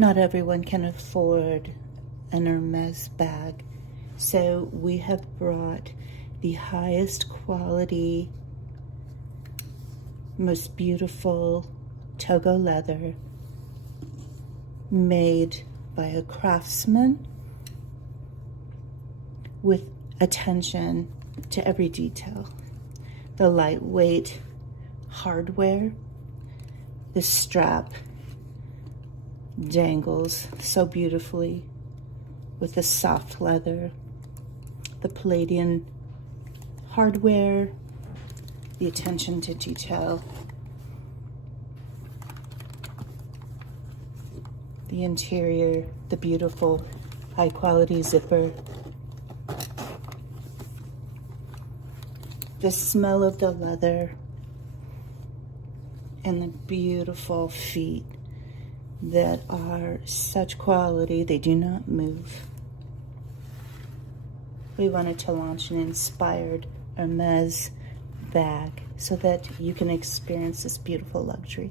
Not everyone can afford an Hermes bag, so we have brought the highest quality, most beautiful Togo leather made by a craftsman with attention to every detail. The lightweight hardware, the strap dangles so beautifully with the soft leather, the palladian hardware, the attention to detail, the interior, the beautiful high quality zipper, the smell of the leather, and the beautiful feet that are such quality, they do not move. We wanted to launch an inspired Hermes bag so that you can experience this beautiful luxury.